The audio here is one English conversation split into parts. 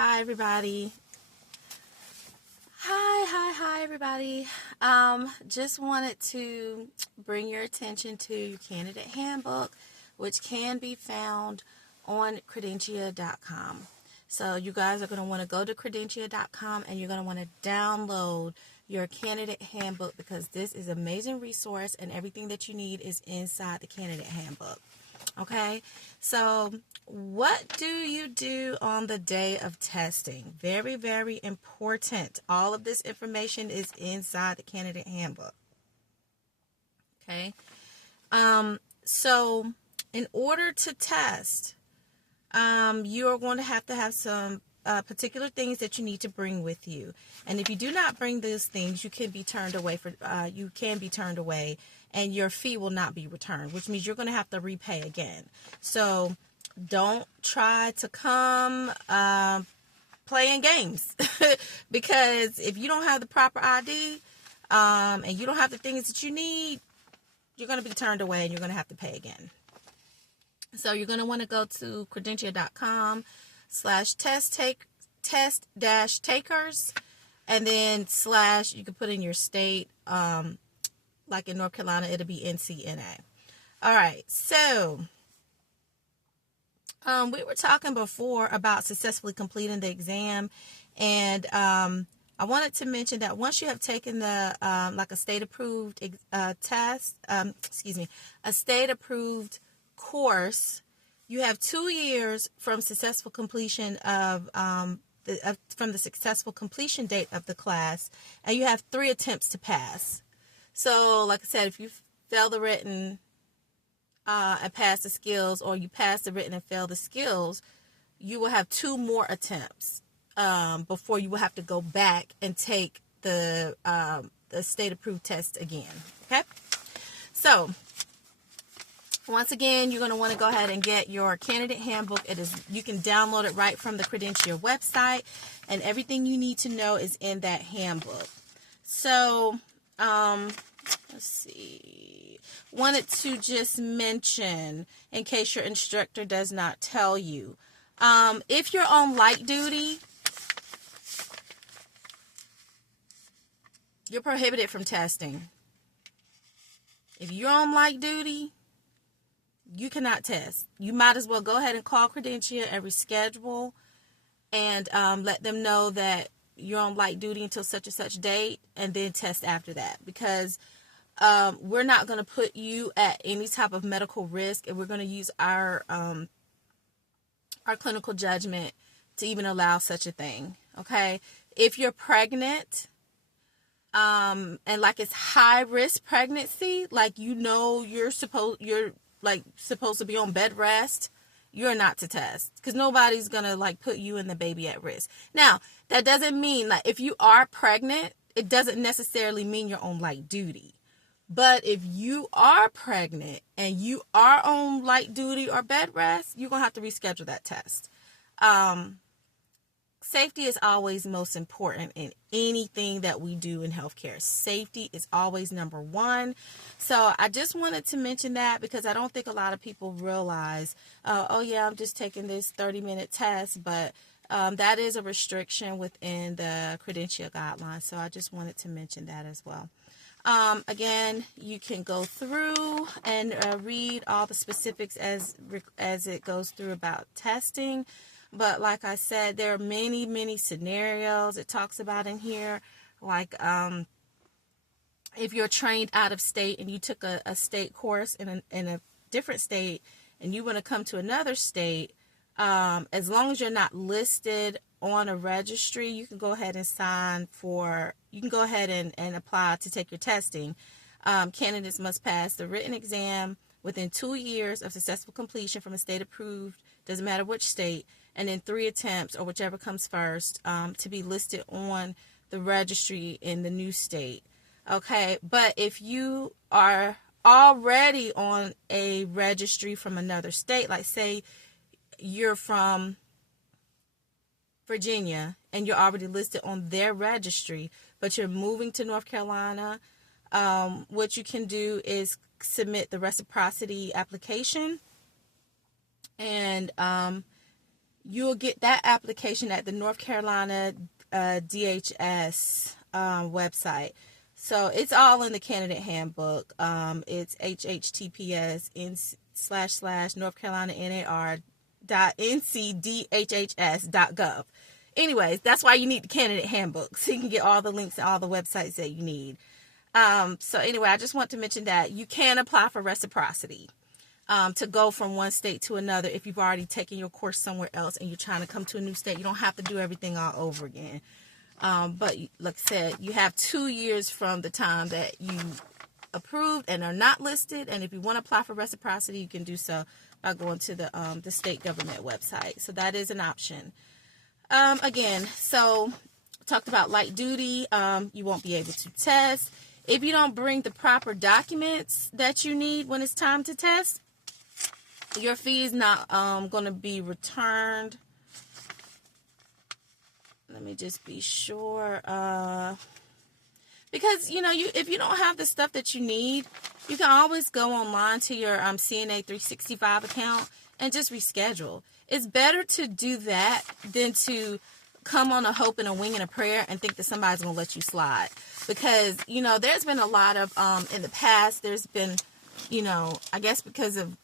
Hi everybody. Hi everybody. Just wanted to bring your attention to your candidate handbook, which can be found on Credentia.com. So you guys are going to want to go to Credentia.com and you're going to want to download your candidate handbook because this is an amazing resource and everything that you need is inside the candidate handbook. Okay, so what do you do on the day of testing? Very, very important. All of this information is inside the candidate handbook. Okay, so in order to test, you're going to have some particular things that you need to bring with you. And if you do not bring those things, you can be turned away and your fee will not be returned, which means you're going to have to repay again. So don't try to come playing games because if you don't have the proper ID and you don't have the things that you need, you're going to be turned away and you're going to have to pay again. So you're going to want to go to credentia.com/test-takers and then / you can put in your state. Like in North Carolina, it'll be NCNA. All right, so we were talking before about successfully completing the exam, and I wanted to mention that once you have taken the like a state-approved test, a state-approved course, you have 2 years from successful completion of from the successful completion date of the class, and you have 3 attempts to pass. So, like I said, if you fail the written and pass the skills, or you pass the written and fail the skills, you will have 2 more attempts before you will have to go back and take the state-approved test again. Okay? So, once again, you're going to want to go ahead and get your candidate handbook. You can download it right from the Credentia website, and everything you need to know is in that handbook. So, let's see. Wanted to just mention, in case your instructor does not tell you, if you're on light duty, you're prohibited from testing. If you're on light duty, you cannot test. You might as well go ahead and call Credentia and reschedule and let them know that you're on light duty until such and such date, and then test after that, because we're not going to put you at any type of medical risk, and we're going to use our clinical judgment to even allow such a thing. Okay, if you're pregnant and like it's high risk pregnancy, like you're supposed to be on bed rest, you're not to test, because nobody's gonna put you and the baby at risk. Now, that doesn't mean if you are pregnant, it doesn't necessarily mean you're on light duty. But if you are pregnant and you are on light duty or bed rest, you're gonna have to reschedule that test. Safety is always most important in anything that we do in healthcare. Safety is always number one. So I just wanted to mention that because I don't think a lot of people realize, I'm just taking this 30-minute test, but that is a restriction within the Credentia guidelines. So I just wanted to mention that as well. Again, you can go through and read all the specifics as it goes through about testing. But like I said, there are many, many scenarios it talks about in here. Like if you're trained out of state and you took a state course in a different state and you want to come to another state, as long as you're not listed on a registry, you can go ahead and apply to take your testing. Candidates must pass the written exam within 2 years of successful completion from a state approved, doesn't matter which state, and then 3 attempts, or whichever comes first, to be listed on the registry in the new state. Okay, but if you are already on a registry from another state, like say you're from Virginia and you're already listed on their registry, but you're moving to North Carolina, what you can do is submit the reciprocity application, and you'll get that application at the North Carolina DHS website. So it's all in the candidate handbook. It's https://NorthCarolinaNAR.ncdhhs.gov. Anyways, that's why you need the candidate handbook, so you can get all the links and all the websites that you need. So anyway, I just want to mention that you can apply for reciprocity to go from one state to another if you've already taken your course somewhere else and you're trying to come to a new state. You don't have to do everything all over again. But like I said, you have 2 years from the time that you approved and are not listed. And if you want to apply for reciprocity, you can do so by going to the state government website. So that is an option. Again, so talked about light duty. You won't be able to test if you don't bring the proper documents that you need when it's time to test. Your fee is not going to be returned. Let me just be sure. Because, if you don't have the stuff that you need, you can always go online to your CNA 365 account and just reschedule. It's better to do that than to come on a hope and a wing and a prayer and think that somebody's going to let you slide. Because, there's been a lot of, in the past, there's been, I guess because of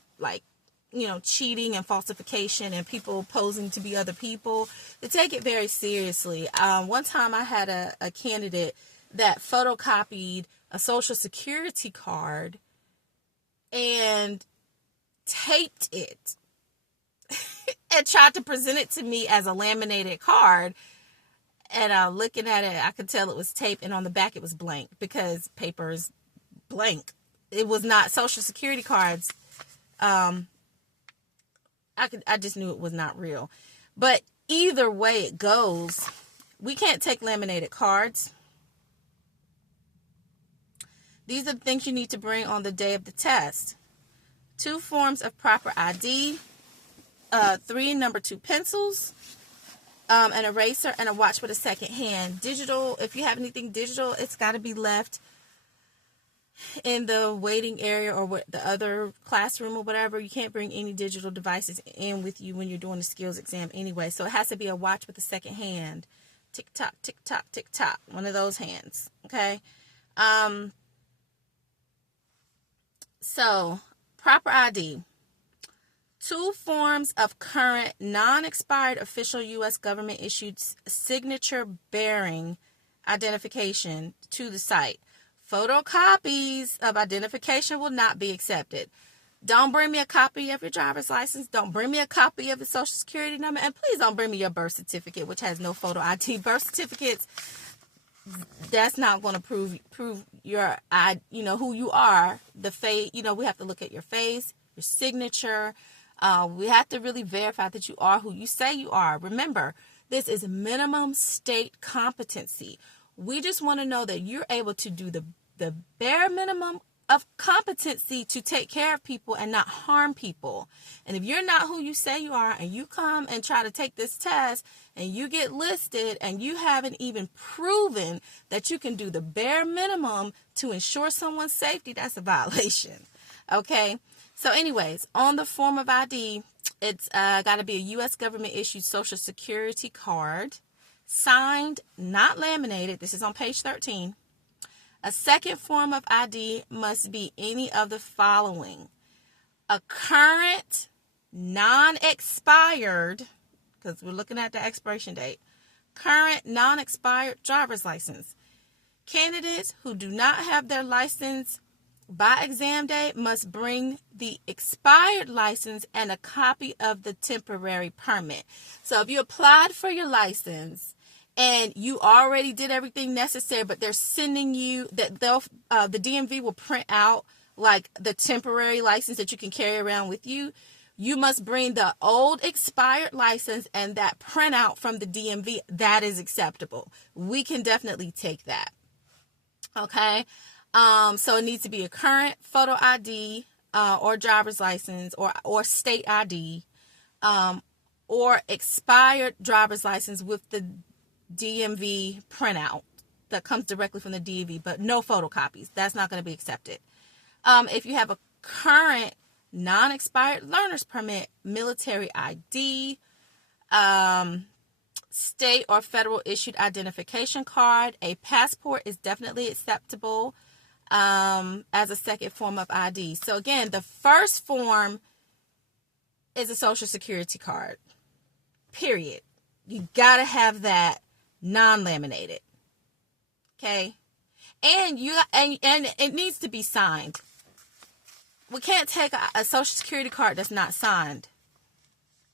cheating and falsification and people posing to be other people, they take it very seriously. One time I had a candidate that photocopied a social security card and taped it and tried to present it to me as a laminated card. And looking at it, I could tell it was taped, and on the back it was blank because paper is blank. It was not social security cards. I just knew it was not real. But either way it goes, we can't take laminated cards. These are the things you need to bring on the day of the test. 2 forms of proper ID, 3 number 2 pencils, an eraser, and a watch with a second hand. Digital, if you have anything digital, it's got to be left in the waiting area or the other classroom or whatever. You can't bring any digital devices in with you when you're doing the skills exam anyway. So it has to be a watch with a second hand. Tick tock, tick tock, tick tock. One of those hands. Okay. So proper ID. 2 forms of current non-expired official U.S. government issued signature bearing identification to the site. Photocopies of identification will not be accepted. Don't bring me a copy of your driver's license. Don't bring me a copy of your social security number. And please don't bring me your birth certificate, which has no photo ID. Birth certificates, that's not going to prove your, who you are. The face, we have to look at your face, your signature. We have to really verify that you are who you say you are. Remember, this is minimum state competency. We just want to know that you're able to do the bare minimum of competency to take care of people and not harm people. And if you're not who you say you are and you come and try to take this test and you get listed and you haven't even proven that you can do the bare minimum to ensure someone's safety, that's a violation. Okay? So anyways, on the form of ID, it's got to be a U.S. government issued social security card. Signed, not laminated. This is on page 13. A second form of ID must be any of the following. A current, non-expired, because we're looking at the expiration date, current, non-expired driver's license. Candidates who do not have their license by exam day must bring the expired license and a copy of the temporary permit. So if you applied for your license and you already did everything necessary, but they're sending you that the DMV will print out like the temporary license that you can carry around with you. You must bring the old expired license and that printout from the DMV. That is acceptable. We can definitely take that. Okay. So it needs to be a current photo ID or driver's license or state ID or expired driver's license with the DMV printout that comes directly from the DMV, but no photocopies. That's not going to be accepted. If you have a current non-expired learner's permit, military ID, State or federal issued identification card. A passport is definitely acceptable as a second form of ID. So again, the first form is a social security card. Period. You gotta have that non-laminated. Okay? And it needs to be signed. We can't take a social security card that's not signed.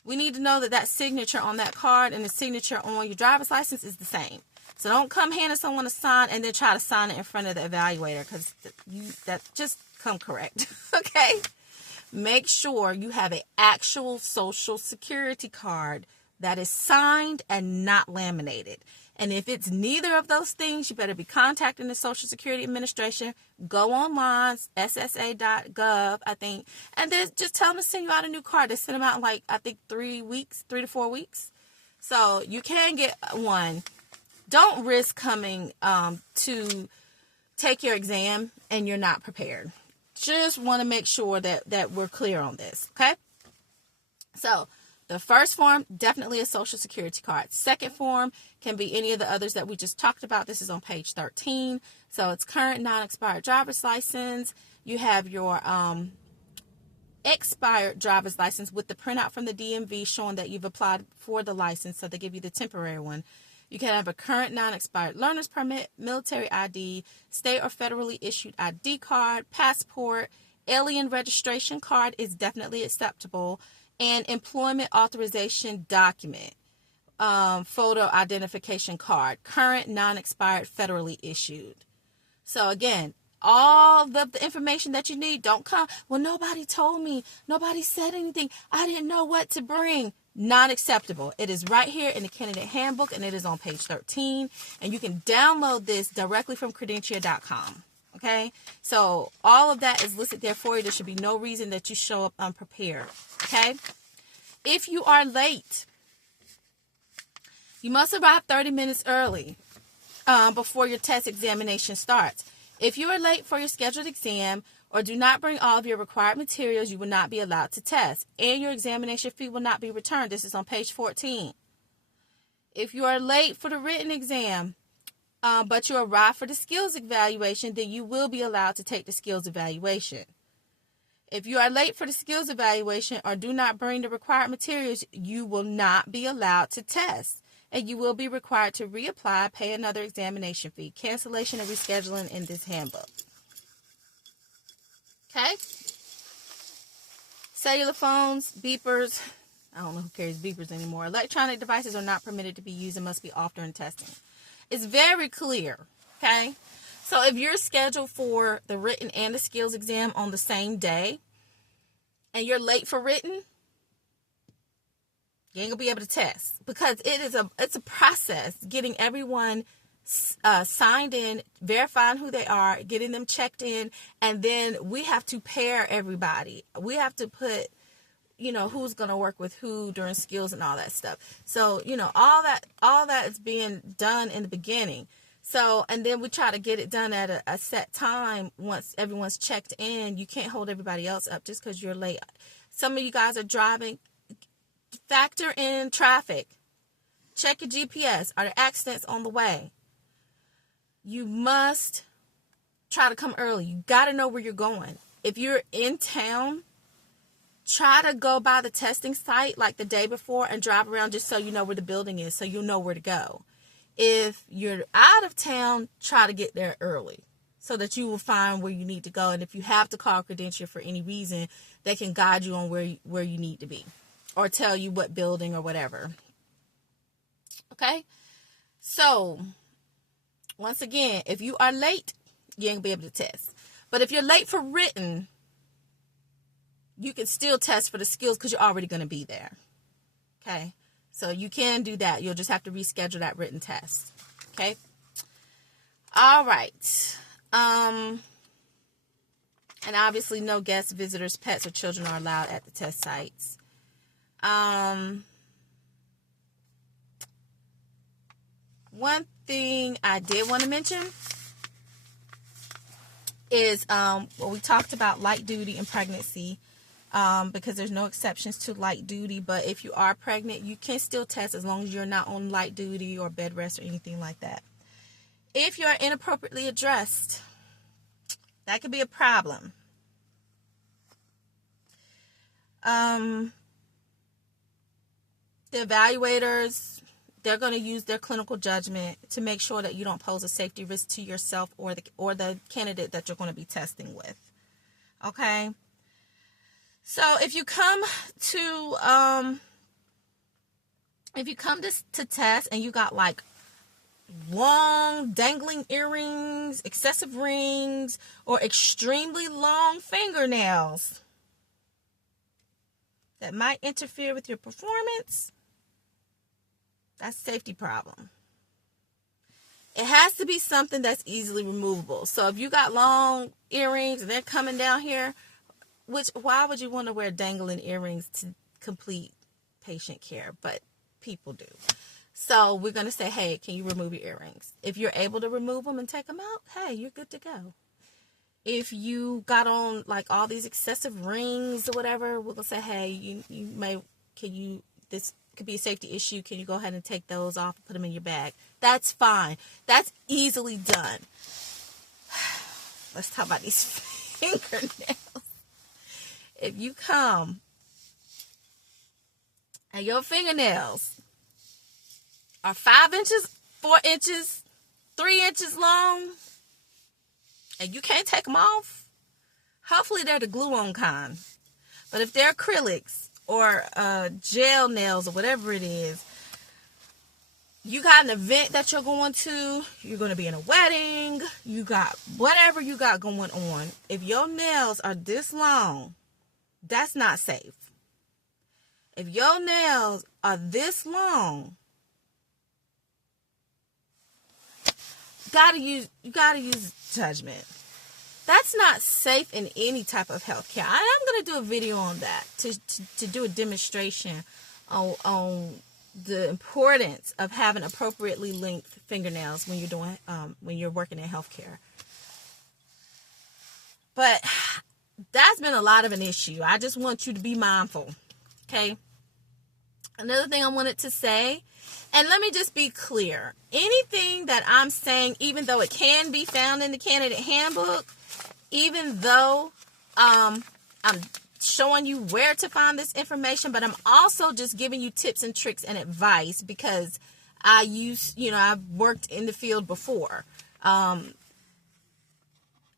We need to know that that signature on that card and the signature on your driver's license is the same. So don't come handing someone a sign and then try to sign it in front of the evaluator, because that just come correct. Okay? Make sure you have an actual social security card that is signed and not laminated. And if it's neither of those things, you better be contacting the Social Security Administration. Go online, ssa.gov, I think, and then just tell them to send you out a new card. They send them out in 3 to 4 weeks. So you can get one. Don't risk coming to take your exam and you're not prepared. Just want to make sure that we're clear on this, okay? So the first form, definitely a social security card. Second form can be any of the others that we just talked about. This is on page 13. So it's current non-expired driver's license. You have your expired driver's license with the printout from the DMV showing that you've applied for the license. So they give you the temporary one. You can have a current non-expired learner's permit, military ID, state or federally issued ID card, passport, alien registration card is definitely acceptable, and employment authorization document, photo identification card, current non-expired federally issued. So again, all the information that you need. Don't come, well, nobody told me, nobody said anything, I didn't know what to bring. Not acceptable. It is right here in the candidate handbook, and it is on page 13, and you can download this directly from Credentia.com. Okay, so all of that is listed there for you. There should be no reason that you show up unprepared. Okay, if you are late, you must arrive 30 minutes early before your test examination starts. If you are late for your scheduled exam or do not bring all of your required materials, you will not be allowed to test, and your examination fee will not be returned. This is on page 14. If you are late for the written exam, but you arrive for the skills evaluation, then you will be allowed to take the skills evaluation. If you are late for the skills evaluation or do not bring the required materials, you will not be allowed to test, and you will be required to reapply, pay another examination fee. Cancellation and rescheduling in this handbook. Okay? Cellular phones, beepers. I don't know who carries beepers anymore. Electronic devices are not permitted to be used and must be off during testing. It's very clear. Okay? So if you're scheduled for the written and the skills exam on the same day and you're late for written, you ain't gonna be able to test, because it's a process getting everyone signed in, verifying who they are, getting them checked in, and then we have to pair everybody. We have to put, who's going to work with who during skills and all that stuff. So, all that is being done in the beginning. So, and then we try to get it done at a set time once everyone's checked in. You can't hold everybody else up just because you're late. Some of you guys are driving. Factor in traffic. Check your GPS. Are there accidents on the way? You must try to come early. You got to know where you're going. If you're in town, try to go by the testing site like the day before and drive around just so you know where the building is, so you'll know where to go. If you're out of town, try to get there early so that you will find where you need to go. And if you have to call Credentia for any reason, they can guide you on where you need to be or tell you what building or whatever. Okay? So, once again, if you are late, you ain't gonna be able to test. But if you're late for written, you can still test for the skills because you're already going to be there. Okay? So you can do that. You'll just have to reschedule that written test. Okay? All right. And obviously no guests, visitors, pets, or children are allowed at the test sites. One thing I did want to mention is we talked about light duty and pregnancy. because there's no exceptions to light duty. But if you are pregnant, you can still test as long as you're not on light duty or bed rest or anything like that. If you're inappropriately addressed, that could be a problem. The evaluators, they're going to use their clinical judgment to make sure that you don't pose a safety risk to yourself or the candidate that you're going to be testing with. Okay? So if you come to test and you got like long dangling earrings, excessive rings, or extremely long fingernails that might interfere with your performance, that's a safety problem. It has to be something that's easily removable. So if you got long earrings and they're coming down here, why would you want to wear dangling earrings to complete patient care? But people do. So we're going to say, hey, can you remove your earrings? If you're able to remove them and take them out, hey, you're good to go. If you got on like all these excessive rings or whatever, we're going to say, hey, this could be a safety issue. Can you go ahead and take those off and put them in your bag? That's fine. That's easily done. Let's talk about these fingernails. If you come and your fingernails are 5 inches, 4 inches, 3 inches long, and you can't take them off, hopefully they're the glue-on kind. But if they're acrylics or gel nails or whatever it is, you got an event that you're going to, you're going to be in a wedding, you got whatever you got going on. If your nails are this long, that's not safe. If your nails are this long, you gotta use judgment. That's not safe in any type of healthcare. I am going to do a video on that to do a demonstration on the importance of having appropriately length fingernails when you're working in healthcare. But that's been a lot of an issue. I just want you to be mindful. Okay. Another thing I wanted to say, and let me just be clear. Anything that I'm saying, even though it can be found in the candidate handbook, even though I'm showing you where to find this information, but I'm also just giving you tips and tricks and advice because I've worked in the field before.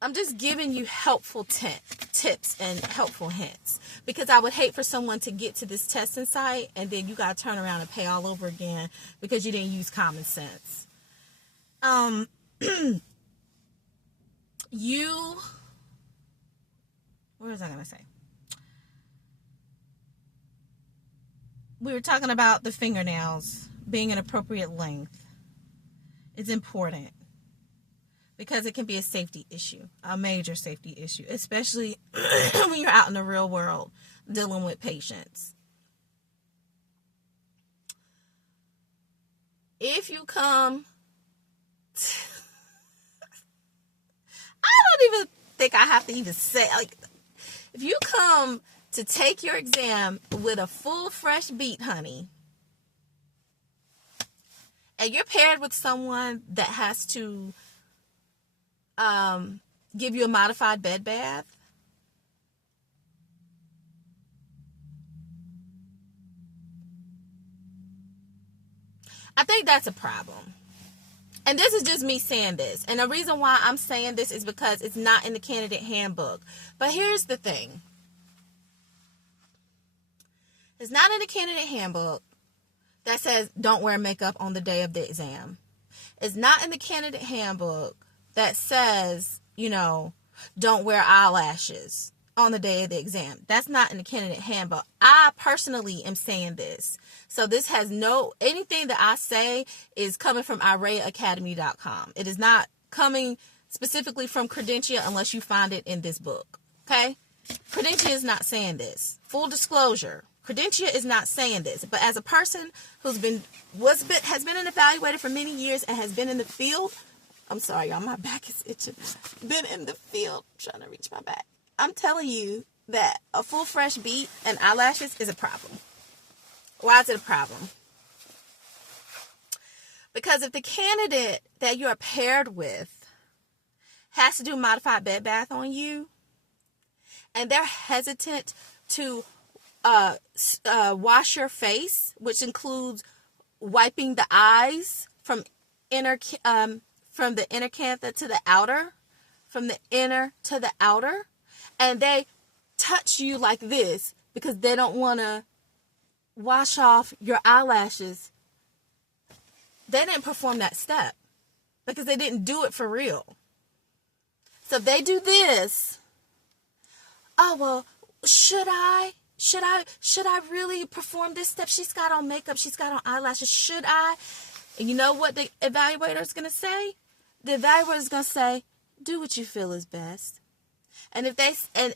I'm just giving you helpful tips and helpful hints because I would hate for someone to get to this testing site and then you got to turn around and pay all over again because you didn't use common sense. What was I going to say? We were talking about the fingernails being an appropriate length. It's important. Because it can be a safety issue, a major safety issue, especially when you're out in the real world dealing with patients. If you come, I don't even think I have to even say, if you come to take your exam with a full fresh beet, honey, and you're paired with someone that has to give you a modified bed bath, I think that's a problem. And this is just me saying this. And the reason why I'm saying this is because it's not in the candidate handbook. But here's the thing. It's not in the candidate handbook that says don't wear makeup on the day of the exam. It's not in the candidate handbook that says, don't wear eyelashes on the day of the exam. That's not in the candidate handbook. I personally am saying this. So this has anything that I say is coming from IRAAcademy.com. It is not coming specifically from Credentia unless you find it in this book. Okay? Credentia is not saying this. Full disclosure. Credentia is not saying this. But as a person who's has been an evaluator for many years and has been in the field, I'm sorry, y'all, my back is itching. Been in the field, trying to reach my back. I'm telling you, that a full fresh beat and eyelashes is a problem. Why is it a problem? Because if the candidate that you are paired with has to do modified bed bath on you, and they're hesitant to wash your face, which includes wiping the eyes from the inner cantha to the outer, from the inner to the outer, and they touch you like this because they don't want to wash off your eyelashes, they didn't perform that step because they didn't do it for real. So if they do this, oh, well, should I really perform this step? She's got on makeup. She's got on eyelashes. Should I? And you know what the evaluator is going to say? The evaluator is going to say, do what you feel is best. And if they and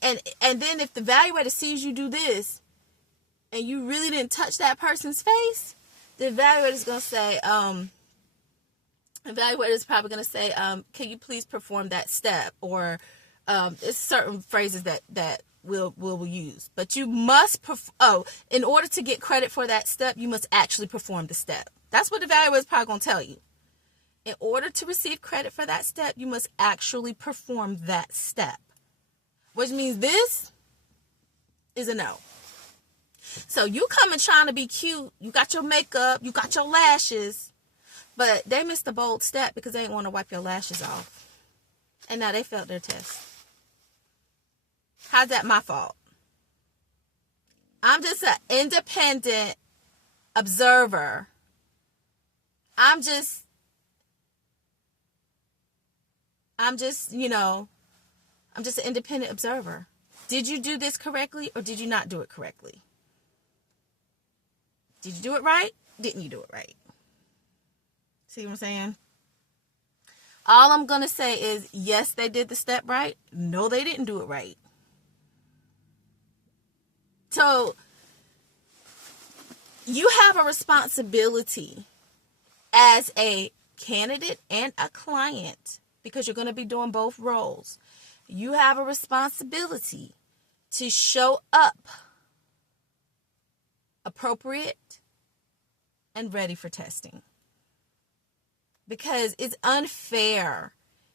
then if the evaluator sees you do this and you really didn't touch that person's face, the evaluator is going to say, evaluator is probably going to say, can you please perform that step? Or there's certain phrases that we'll use. But you must, in order to get credit for that step, you must actually perform the step. That's what the evaluator is probably going to tell you. In order to receive credit for that step, you must actually perform that step. Which means this is a no. So you coming trying to be cute, you got your makeup, you got your lashes, but they missed the bold step because they didn't want to wipe your lashes off. And now they failed their test. How's that my fault? I'm just an independent observer. I'm just, I'm just an independent observer. Did you do this correctly or did you not do it correctly? Did you do it right? Didn't you do it right? See what I'm saying? All I'm going to say is, yes, they did the step right. No, they didn't do it right. So you have a responsibility as a candidate and a client, because you're going to be doing both roles. You have a responsibility to show up appropriate and ready for testing. Because it's unfair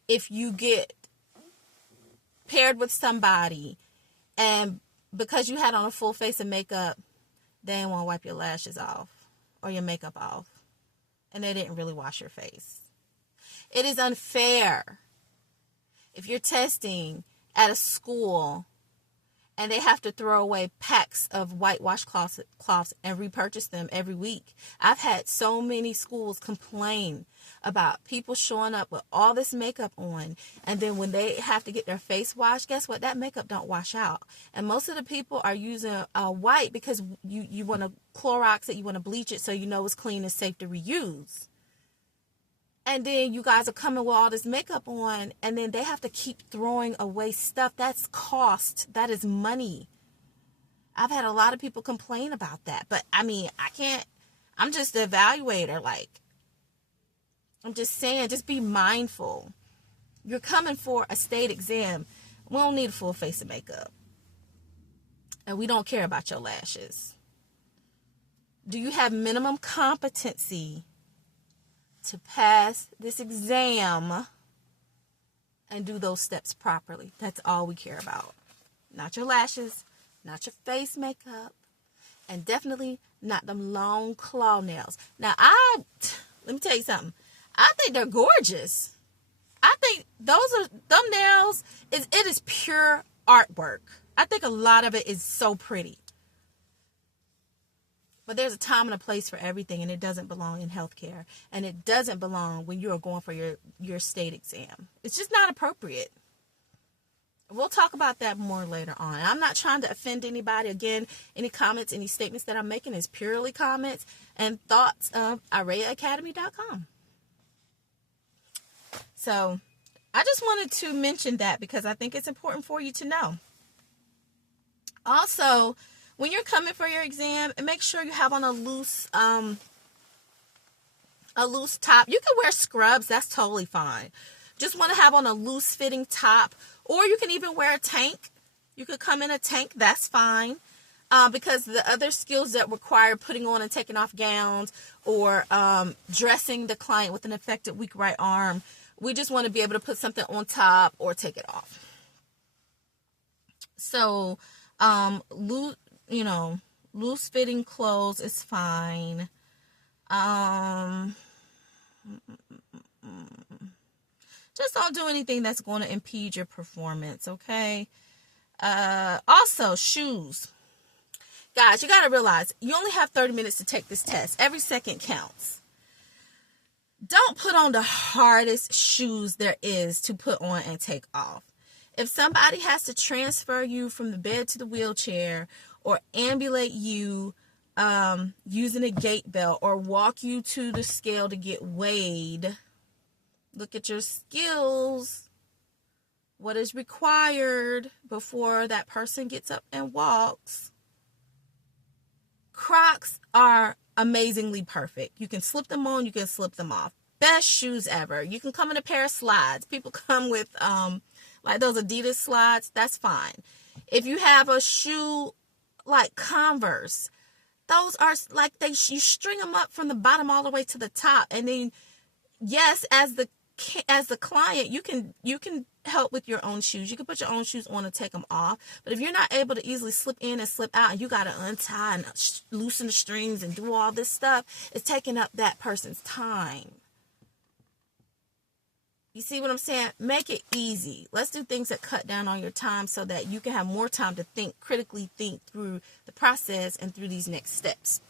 if you get paired with somebody and because you had on a full face of makeup, they didn't want to wipe your lashes off or your makeup off, and they didn't really wash your face. It is unfair if you're testing at a school and they have to throw away packs of whitewash cloths and repurchase them every week. I've had so many schools complain about people showing up with all this makeup on, and then when they have to get their face washed, guess what? That makeup don't wash out. And most of the people are using white because you want to Clorox it, you want to bleach it so you know it's clean and safe to reuse. And then you guys are coming with all this makeup on, and then they have to keep throwing away stuff. That's cost. That is money. I've had a lot of people complain about that. But, I mean, I'm just the evaluator. Like, I'm just saying, just be mindful. You're coming for a state exam. We don't need a full face of makeup. And we don't care about your lashes. Do you have minimum competency to pass this exam and do those steps properly? That's all we care about. Not your lashes, not your face makeup, and definitely not them long claw nails. Now, let me tell you something. I think they're gorgeous. I think them nails, it is pure artwork. I think a lot of it is so pretty. But there's a time and a place for everything, and it doesn't belong in healthcare. And it doesn't belong when you are going for your state exam. It's just not appropriate. We'll talk about that more later on. I'm not trying to offend anybody. Again, any comments, any statements that I'm making is purely comments and thoughts of AreaAcademy.com. So I just wanted to mention that because I think it's important for you to know. Also, when you're coming for your exam, make sure you have on a loose top. You can wear scrubs. That's totally fine. Just want to have on a loose fitting top, or you can even wear a tank. You could come in a tank, that's fine. Because the other skills that require putting on and taking off gowns or dressing the client with an affected weak right arm, we just want to be able to put something on top or take it off. So, loose fitting clothes is fine. Just don't do anything that's going to impede your performance, okay? Also, shoes. Guys, you got to realize you only have 30 minutes to take this test. Every second counts. Don't put on the hardest shoes there is to put on and take off. If somebody has to transfer you from the bed to the wheelchair or ambulate you using a gait belt or walk you to the scale to get weighed, look at your skills. What is required before that person gets up and walks? Crocs are amazingly perfect. You can slip them on, you can slip them off. Best shoes ever. You can come in a pair of slides. People come with like those Adidas slides, that's fine. If you have a shoe like Converse, those are like you string them up from the bottom all the way to the top, and then yes, as the client, you can help with your own shoes. You can put your own shoes on and take them off. But if you're not able to easily slip in and slip out, and you got to untie and loosen the strings and do all this stuff, it's taking up that person's time. You see what I'm saying? Make it easy. Let's do things that cut down on your time so that you can have more time to critically think through the process and through these next steps.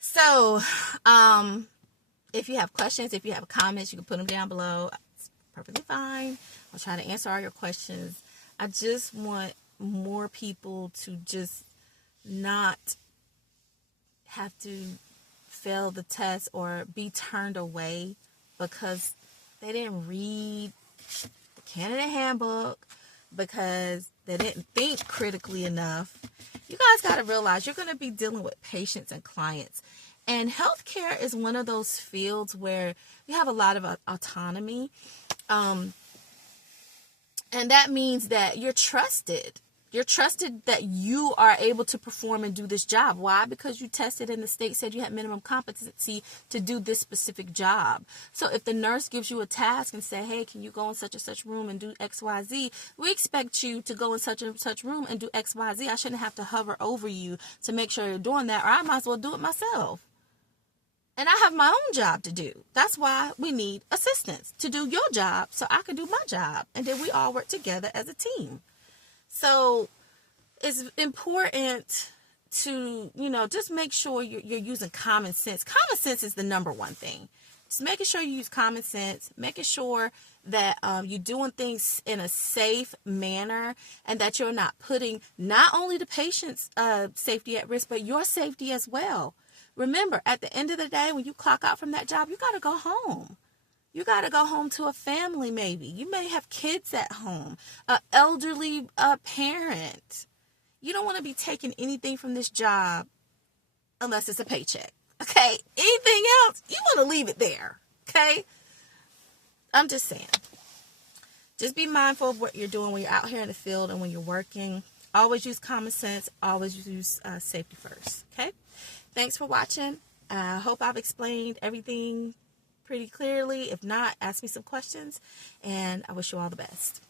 So, if you have questions, if you have comments, you can put them down below. It's perfectly fine. I'll try to answer all your questions. I just want more people to just not have to fail the test or be turned away because they didn't read the candidate handbook, because they didn't think critically enough. You guys got to realize you're going to be dealing with patients and clients. And healthcare is one of those fields where you have a lot of autonomy. And that means that you're trusted. You're trusted that you are able to perform and do this job. Why? Because you tested and the state said you had minimum competency to do this specific job. So if the nurse gives you a task and say, hey, can you go in such and such room and do X, Y, Z? We expect you to go in such and such room and do X, Y, Z. I shouldn't have to hover over you to make sure you're doing that, or I might as well do it myself. And I have my own job to do. That's why we need assistance to do your job so I can do my job. And then we all work together as a team. So it's important to, just make sure you're using common sense. Common sense is the number one thing. Just making sure you use common sense, making sure that you're doing things in a safe manner and that you're not putting not only the patient's safety at risk, but your safety as well. Remember, at the end of the day, when you clock out from that job, you got to go home. You got to go home to a family, maybe. You may have kids at home, an elderly parent. You don't want to be taking anything from this job unless it's a paycheck, okay? Anything else, you want to leave it there, okay? I'm just saying. Just be mindful of what you're doing when you're out here in the field and when you're working. Always use common sense. Always use safety first, okay? Thanks for watching. I hope I've explained everything pretty clearly. If not, ask me some questions, and I wish you all the best.